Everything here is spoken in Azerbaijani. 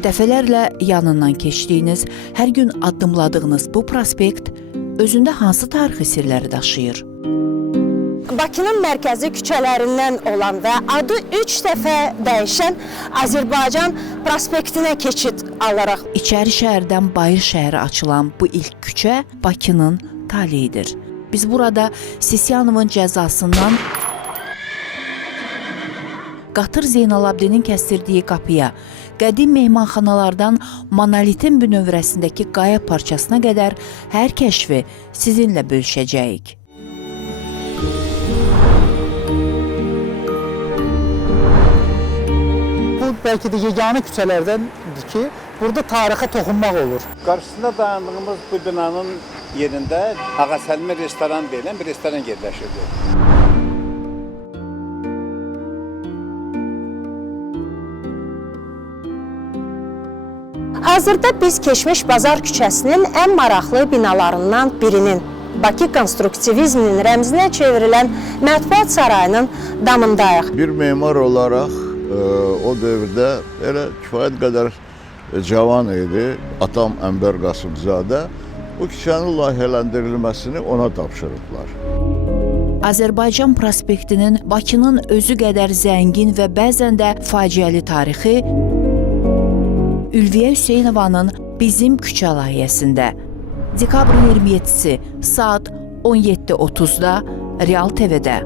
Dəfələrlə yanından keçdiyiniz, hər gün addımladığınız bu prospekt özündə hansı tarixi sirləri daşıyır? Bakının mərkəzi küçələrindən olan və adı 3 dəfə dəyişən Azərbaycan prospektinə keçid alaraq. İçəri şəhərdən bayır şəhərə açılan bu ilk küçə Bakının taleyidir. Biz burada Sisyanovun cəzasından Qatır Zeynalabdinin kəsdirdiyi qapıya, qədim mehmanxanalardan monolitin bünövrəsindəki qaya parçasına qədər hər kəşfi sizinlə bölüşəcəyik. Bu belki de yeganə küçələrdəndir ki, burada tarixə toxunmaq olur. Qarşısında dayandığımız bu binanın yerində Ağasəlmi restoran deyilən bir restoran yerləşirdi. Hazırda biz keçmiş Bazar küçəsinin ən maraqlı binalarından birinin, Bakı konstruktivizminin rəmzinə çevrilən Mətbuat Sarayının damındayıq. Bir memar olaraq o dövrdə elə kifayət qədər cavan idi. Atam Ənbər Qasımzadə bu küçənin layihələndirilməsini ona tapşırıblar. Azərbaycan prospektinin Bakının özü qədər zəngin və bəzən də faciəli tarixi Ülviyə Hüseynovanın Bizim küçə layihəsində dekabrın 27-si saat 17:30-da Real TV-də.